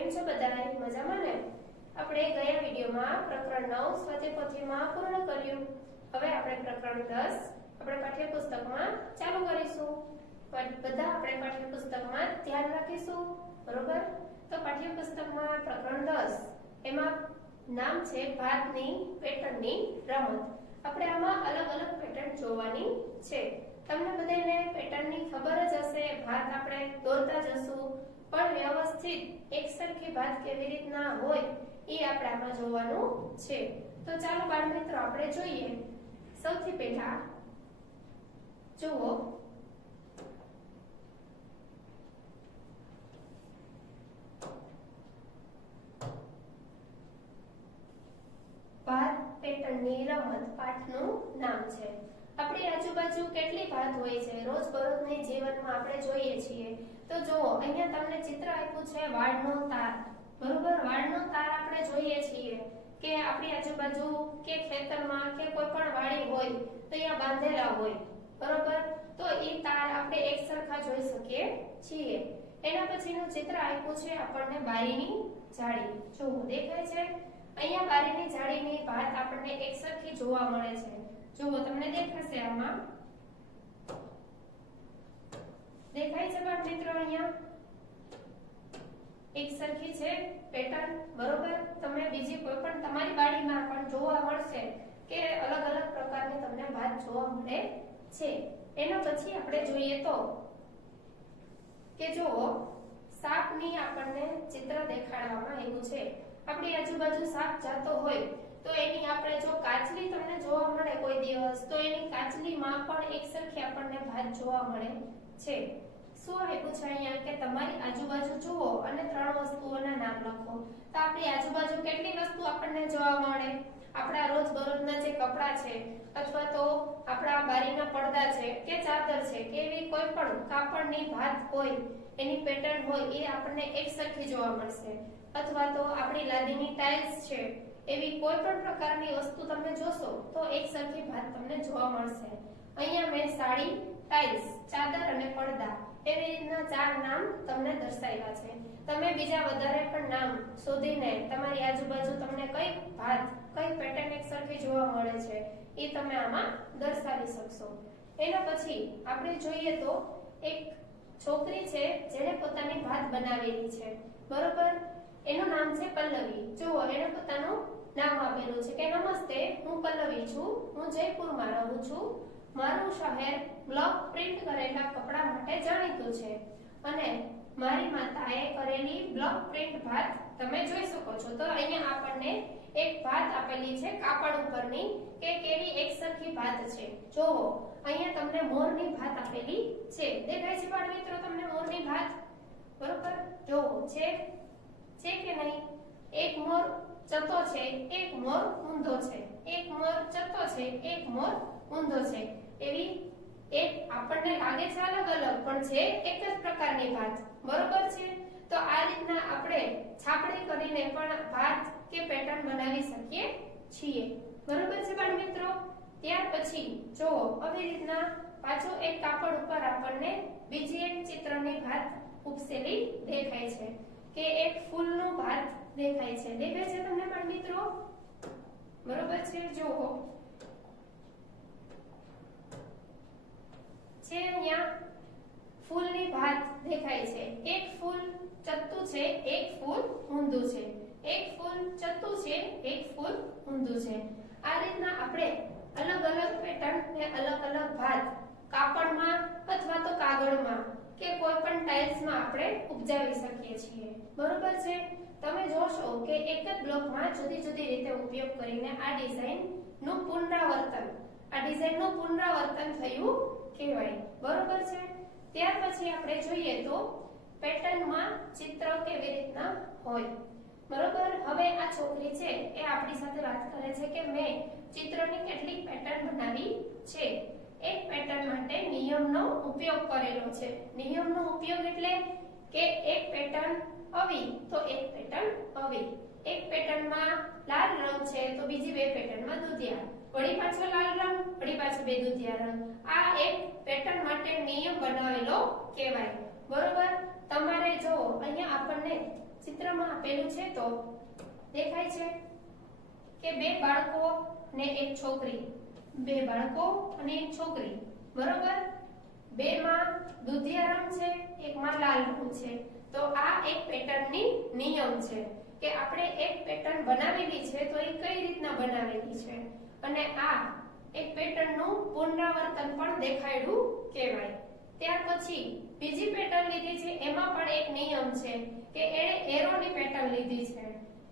કેમ છો બધાય? મજામાં ને? આપણે ગયા વિડિયોમાં પ્રકરણ 9 સ્વાધ્યાયપોથીમાં પૂર્ણ કર્યું. હવે આપણે પ્રકરણ 10 આપણે પાઠ્યપુસ્તકમાં ચાલુ કરીશું. બધા આપણે પાઠ્યપુસ્તકમાં ધ્યાન રાખીશું, બરોબર? તો પાઠ્યપુસ્તકમાં પ્રકરણ 10 એમાં નામ છે ભાતની પેટર્નની રમત. આપણે આમાં અલગ અલગ પેટર્ન જોવાની છે. તમને બધાને પેટર્નની ખબર જ હશે. ભાત આપણે દોરતા જશું, પણ વ્યવસ્થિત એકસરખી ભાત કેવી રીતના હોય એ આપણે આમાં જોવાનું છે. તો ચાલો બાળ મિત્રો આપણે જોઈએ. સૌથી પહેલા જુઓ, ભાત પેટર્નની રમત પાઠનું નામ છે. આપણી આજુબાજુ કેટલી ભાત હોય છે રોજબરોજની જીવનમાં આપણે જોઈએ છીએ. તો જુઓ, અહીંયા તમને ચિત્ર આપ્યું છે વાળનો તાર, બરોબર? વાળનો તાર આપણે જોઈએ છીએ કે આપણી આજુબાજુ કે ખેતરમાં કે કોઈ પણ વાડી હોય તો અહીંયા બાંધેલા હોય, બરોબર? તો એ તાર આપણે એક સરખા જોઈ શકીએ છીએ. એના પછીનું ચિત્ર આપ્યું છે આપણને બારીની જાળી. જુઓ, દેખાય છે? અહીંયા બારીની જાળીની ભાત આપણને એક સરખી જોવા મળે છે. જુઓ, તમને દેખાશે, આમાં દેખાય છે બાળ મિત્રો? અહીંયા એક સરખી છે પેટર્ન, બરોબર? તમે બીજી કોઈ પણ તમારી બાડીમાં પણ જોવા મળશે કે અલગ અલગ પ્રકારની તમને ભાત જોવા મળે છે. એના પછી આપણે જોઈએ તો કે જુઓ, સાપની આપણને ચિત્ર દેખાડવામાં આવ્યું છે. આપણી આજુબાજુ સાપ જાતો હોય તો એની આપણે જો કાચલી તમને જોવા મળે કોઈ દિવસ, તો એની કાચલીમાં પણ એક સરખી આપણને ભાત જોવા મળે છે. શું આપ્યું છે અહીંયા કે તમારી આજુબાજુ જુઓ અને 3 વસ્તુઓના નામ લખો. તો આપણી આજુબાજુ કેટલી વસ્તુ આપણને જોવા મળે? આપણા રોજબરોજના જે કપડાં છે, અથવા તો આપણા બારીના પડદા છે કે ચાદર છે કે એવી કોઈ પણ કાપડની ભાત હોય, એની પેટર્ન હોય, એ આપણને એક સરખી જોવા મળશે. અથવા તો આપણી લાદીની ટાઇલ્સ છે, એવી કોઈ પણ પ્રકારની વસ્તુ તમે જોશો તો એક સરખી ભાત તમને જોવા મળશે. અહીંયા મેં સાડી, ટાઇલ્સ, ચાદર અને પડદા એવી રીતના 4 નામ તમને દર્શાવ્યા છે. તમે બીજા વધારે પણ નામ શોધીને તમારી આજુબાજુ તમને કઈ ભાત, કઈ પેટર્ન એક સરખી જોવા મળે છે એ તમે આમાં દર્શાવી શકશો. એના પછી આપણે જોઈએ તો એક છોકરી છે જેણે પોતાની ભાત બનાવેલી છે, બરોબર? એનું નામ છે પલ્લવી. જુઓ, એને પોતાનું નામ આપેલું છે કે નમસ્તે, હું પલ્લવી છું, હું જયપુરમાં રહું છું. મારું શહેર બ્લોક પ્રિન્ટ કરેલા કપડા માટે જાણીતું છે અને મારી માતાએ કરેલી બ્લોક પ્રિન્ટ ભાત તમે જોઈ શકો છો. તો અહીંયા આપણને એક ભાત આપેલી છે કાપડ ઉપરની કે કેવી એકસરખી ભાત છે. જોવો, અહીંયા તમને મોરની ભાત આપેલી છે. દેખાય છે બાળ મિત્રો તમને મોરની ભાત? બરોબર? જોવો, છે કે નહીં? એક મોર ચતો છે, એક મોર ઊંધો છે. એક મોર ચતો છે, એક મોર ઊંધો છે. એવી એક આપણને લાગે છે અલગ અલગ, પણ છે એક જ પ્રકારની ભાત, બરોબર છે? તો આ રીતના આપણે છાપણી કરીને પણ ભાત કે પેટર્ન બનાવી શકીએ છીએ, બરોબર છે બાળ મિત્રો? ત્યાર પછી જો આવી રીતના પાછો એક કાપડ ઉપર આપણને બીજી એક ચિત્રની ભાત ઉપસેલી દેખાય છે કે એક ફૂલનું ભાત દેખાય છે. દેખાય છે તમને બાળ મિત્રો? બરોબર છે? જુઓ છે, અહીંયા ફૂલની ભાત દેખાય છે. એક ફૂલ ચત્તું છે, એક ફૂલ ઊંધું છે. એક ફૂલ ચત્તું છે, એક ફૂલ ઊંધું છે. આ રીતના આપણે અલગ અલગ પેટર્ન ને અલગ અલગ ભાત કાપડમાં અથવા તો કાગળમાં કે કોઈ પણ ટાઇલ્સમાં આપણે ઉપજાવી શકીએ છીએ, બરોબર છે? તમે જોશો કે એક જ બ્લોકમાં જુદી જુદી રીતે ઉપયોગ કરીને આ ડિઝાઇનનું પુનરાવર્તન થયું કહેવાય, બરોબર છે? ત્યાર પછી આપણે જોઈએ તો પેટર્નમાં ચિત્ર કેવી રીતના હોય, બરોબર? હવે આ છોકરી છે એ આપણી સાથે વાત કરે છે કે મેં ચિત્રની કેટલીક પેટર્ન બનાવી છે. એક પેટર્ન માટે નિયમનો ઉપયોગ કરેલો છે. નિયમનો ઉપયોગ એટલે કે એક પેટર્ન આવી તો એક પેટર્ન આવી. એક પેટર્નમાં લાલ રંગ છે તો બીજી 2 પેટર્નમાં દુધિયા, વળી પાછો લાલ રંગ, વળી પાછો 2 દુધિયા રંગ. આ એક પેટર્ન માટે નિયમ બનાવેલો કહેવાય, બરોબર? તમારે જો અહીંયા આપણને ચિત્રમાં આપેલું છે તો દેખાય છે કે બે બાળકો ને એક છોકરી, બે બાળકો અને એક છોકરી, બરોબર? બે માં દુધિયા રંગ છે, એક માં લાલ રંગ છે. તો આ એક પેટર્નની નિયમ છે કે આપણે એક પેટર્ન બનાવેલી છે તો એ કઈ રીતના બનાવેલી છે, અને આ એક પેટર્નનું પુનરાવર્તન પણ દેખાડ્યું કહેવાય. ત્યાર પછી બીજી પેટર્ન લીધી છે, એમાં પણ એક નિયમ છે કે એણે એરોની પેટર્ન લીધી છે.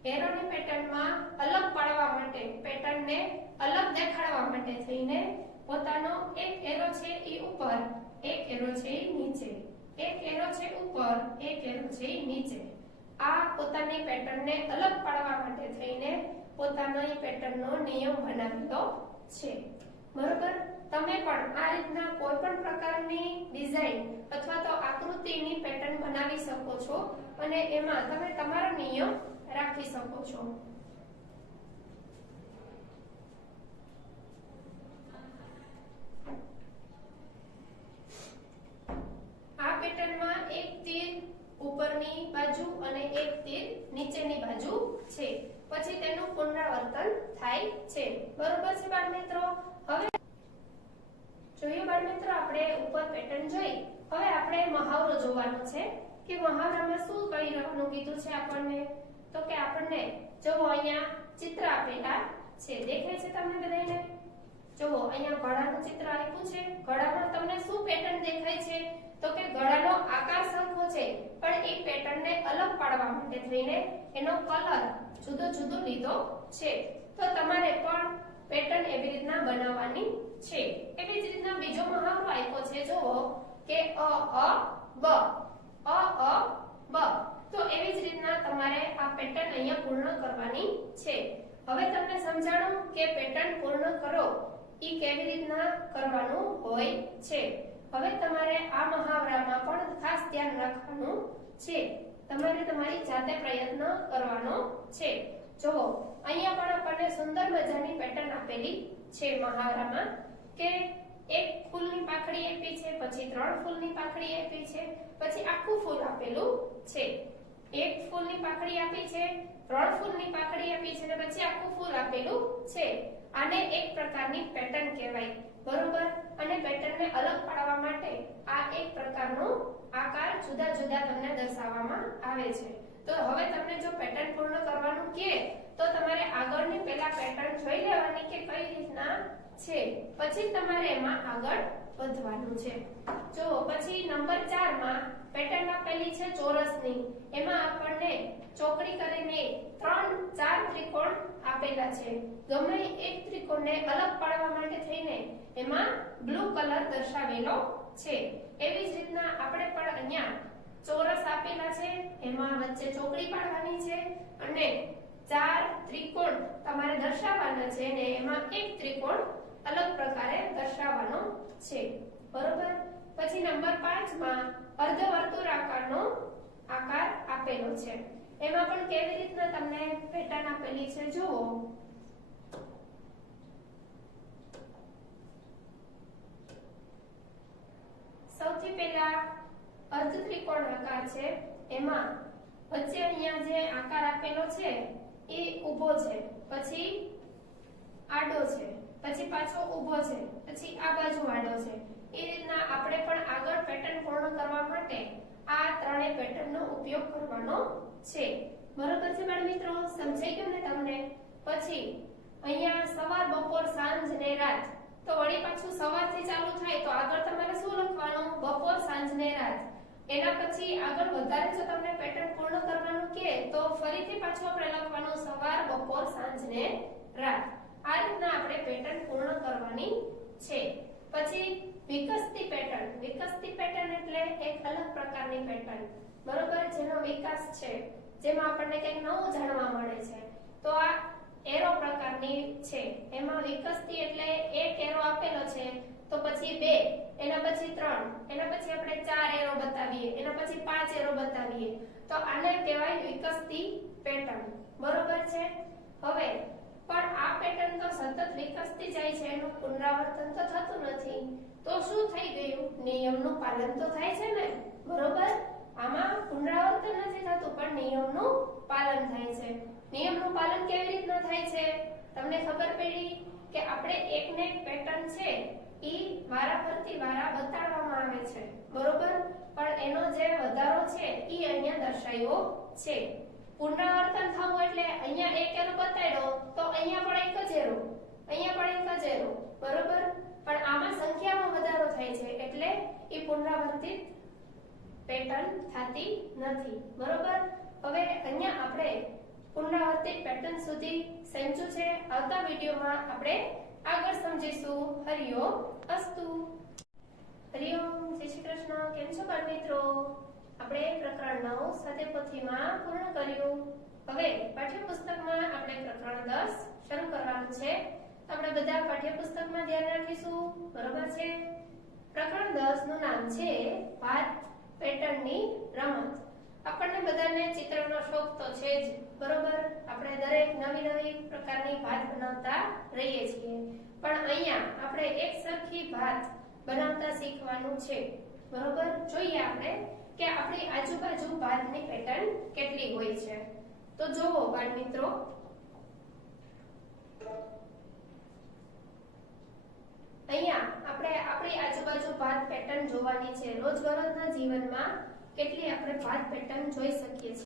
એરોની પેટર્નમાં અલગ પાડવા માટે, પેટર્નને અલગ દેખાડવા માટે થઈને પોતાનો એક એરો છે એ ઉપર, એક એરો છે એ નીચે, એક એરો છે ઉપર, એક એરો છે એ નીચે. આ પોતાની પેટર્નને અલગ પાડવા માટે થઈને પોતાનો એ પેટર્નનો નિયમ બનાવેલો છે, બરોબર? તમે પણ આ રીતના કોઈ પણ પ્રકારની ડિઝાઇન અથવા તો આકૃતિની પેટર્ન બનાવી શકો છો અને એમાં તમે તમારો નિયમ રાખી શકો છો. આ પેટર્નમાં એક તીર ઉપરની બાજુ અને એક તીર નીચેની બાજુ છે, પછી તેનું પુનરાવર્તન થાય છે, બરોબર છે બાળ મિત્રો? હવે જોયું બાળ મિત્રો, આપણે ઉપર પેટર્ન જોઈ. હવે આપણે મહાવરો જોવાનો છે કે મહાવરામાં શું કહી રહેવાનું કીધું છે આપણને. તો કે આપણને જો અહીંયા ચિત્ર આપેલા છે, દેખાય છે તમને બધાને? જો અહીંયા ઘોડાનું ચિત્ર આપ્યું છે. ઘોડામાં તમને શું પેટર્ન દેખાય છે? તો કે ઘોડાનો આકાર સરખો છે, પણ એ પેટર્નને અલગ પાડવા માટે થઈને એનો કલર જુદો જુદો લીધો છે. તો તમારે પણ પેટર્ન એવી રીતના બનાવવાની છે. એવી જ રીતના બીજો મહાવરો આપ્યો છે, જુઓ કે અ બ, અ બ. તો એવી જ રીતના તમારે આ પેટર્ન અહીંયા પૂર્ણ કરવાની છે. હવે તમને સમજાણું કે પેટર્ન પૂર્ણ કરો ઈ કેવી રીતના કરવાનું હોય છે. હવે તમારે આ મહાવરામાં પણ ખાસ ધ્યાન રાખવાનું છે. તમારે તમારી જાતે પ્રયત્ન કરવાનો છે. જુઓ અહીંયા પણ આપણને સુંદર મજાની પેટર્ન આપેલી છે મહાવરામાં કે એક ફૂલની પાખડી આપી છે, પછી 3 ફૂલની પાખડી આપી છે, પછી આખું ફૂલ આપેલું છે. એક ફૂલની પાખડી આપી છે, 3 ફૂલની પાખડી આપી છે, અને પછી આખું ફૂલ આપેલું છે. આને એક પ્રકારની પેટર્ન કહેવાય, બરોબર? અને પેટર્નને અલગ પાડવા માટે આ એક પ્રકારનો આકાર જુદા જુદા તમને દર્શાવવામાં આવે છે. તો હવે તમને જો પેટર્ન પૂર્ણ કરવાનું કહે તો તમારે આગળની પહેલા પેટર્ન જોઈ લેવાની કે કઈ રીતના છે, પછી તમારે એમાં આગળ વધવાનું છે. જો પછી નંબર 4 માં પેટર્ન આપેલી છે ચોરસની. એમાં આપણને ચોકડી કરીને 3-4 ત્રિકોણ આપેલા છે. ગમે એક ત્રિકોણને અલગ પાડવા માટે થઈને એમાં બ્લુ કલર દર્શાવેલો છે. એવી જ રીતના આપણે પણ અહીંયા ચોરસ આપેલા છે, એમાં વચ્ચે ચોકડી પાડવાની છે અને 4 ત્રિકોણ તમારે દર્શાવવાના છે અને એમાં એક ત્રિકોણ અલગ પ્રકારે દર્શાવવાનો છે, બરોબર? પછી નંબર 5 માં અર્ધવર્તુળાકારનો આકાર આપેલો છે. એમાં પણ કેવી રીતના તમને પેટર્ન આપેલી છે જુઓ. સૌથી પહેલા અર્ધ ત્રિકોણ આકાર છે, એમાં વચ્ચે અહીંયા જે આકાર આપેલો છે એ ઊભો છે, પછી આડો છે, પછી પાછો ઊભો છે, પછી આ બાજુ આડો છે. એ રીતના આપણે પણ આગળ પેટર્ન પૂર્ણ કરવા માટે આ ત્રણેય પેટર્નનો ઉપયોગ કરવાનો છે, બરોબર છે બાળ મિત્રો? સમજાઈ ગયું ને તમને? પછી અહીંયા સવાર, બપોર, સાંજ ને રાત. તો વળી પાછું સવારથી ચાલુ થાય તો આગળ તમારે શું લખવાનું? બપોર, સાંજ ને રાત. એના પછી આગળ વધારે જો તમને પેટર્ન પૂર્ણ કરવાનું કહે તો ફરીથી પાછું આપણે લખવાનું સવાર, બપોર, સાંજ ને રાત. આ રીતના આપણે પેટર્ન પૂર્ણ કરવાની છે. પછી વિકસતી પેટર્ન. વિકસતી પેટર્ન એટલે એક અલગ પ્રકારની પેટર્ન, બરોબર? જેનો વિકાસ છે, જેમાં આપણને કંઈક નવું જાણવા મળે છે. તો આ એરો પ્રકારની છે. એમાં વિકસતી એટલે એક એરો આપેલો છે તો પછી 2, એના પછી 3, એના પછી આપણે 4 એરો બતાવીએ, એના પછી 5 એરો બતાવીએ. તો આને કહેવાય વિકસતી પેટર્ન, બરોબર છે? હવે પણ આ પેટર્ન તો સતત વિકસતી જાય છે, એનું પુનરાવર્તન તો થતું નથી. તો શું થઈ ગયું? નિયમનું પાલન તો થાય છે ને, બરોબર? આમાં પુનરાવર્તન નથી થતું પણ નિયમનું તમને ખબર પડી કે આપણે એકને એક પેટર્ન છે ઈ વારાફરતી વારા બતાડવામાં આવે છે, બરોબર? પણ એનો જે વધારો છે ઈ અહીંયા દર્શાવ્યો છે. પુનરાવર્તન થવું એટલે અહીંયા એક એરો બતાડ્યો તો અહીંયા પણ એક જ એરો, અહીંયા પણ એક જ એરો, બરોબર? પણ આમાં સંખ્યામાં વધારો થાય છે એટલે ઈ પુનરાવર્તિત પેટર્ન થતી નથી, બરોબર? હવે અહીંયા આપણે પુનરાવર્તિત પેટર્ન સુધી સમજ્યું છે. આવતા વિડિયોમાં આપણે આગળ સમજીશું. હરિઓમ અસ્તુ. હરિઓમ, જય શ્રી કૃષ્ણ. કેમ છો બાળ મિત્રો? આપણે પ્રકરણ 9 સ્વાધ્યાય પૂર્ણ કર્યું. હવે પાઠ્યપુસ્તકમાં આપણે પ્રકરણ 10 શરૂ કરવાનું છે. આપણે બધા પાઠ્યપુસ્તકમાં ધ્યાન રાખીશું, બરોબર છે? પ્રકરણ 10 નું નામ છે ભાત પેટર્નની રમત. આપણને બધાને ચિત્રનો શોખ તો છે જ, બરોબર? આપણે દરેક નવી પ્રકારની ભાત બનાવતા રહીએ છીએ, પણ અહીંયા આપણે એક સરખી ભાત બનાવતા શીખવાનું છે, બરોબર? જોઈએ આપણે કે આપણી આજુબાજુ ભાતની પેટર્ન કેટલી હોય છે. તો જોવો બાળ મિત્રો, અહીંયા આપણે આપણી આજુબાજુ ભાત પેટર્ન જોવાની છે. રોજબરોજના જીવનમાં કેટલી આપણે ભાત પેટર્ન જોઈ શકીએ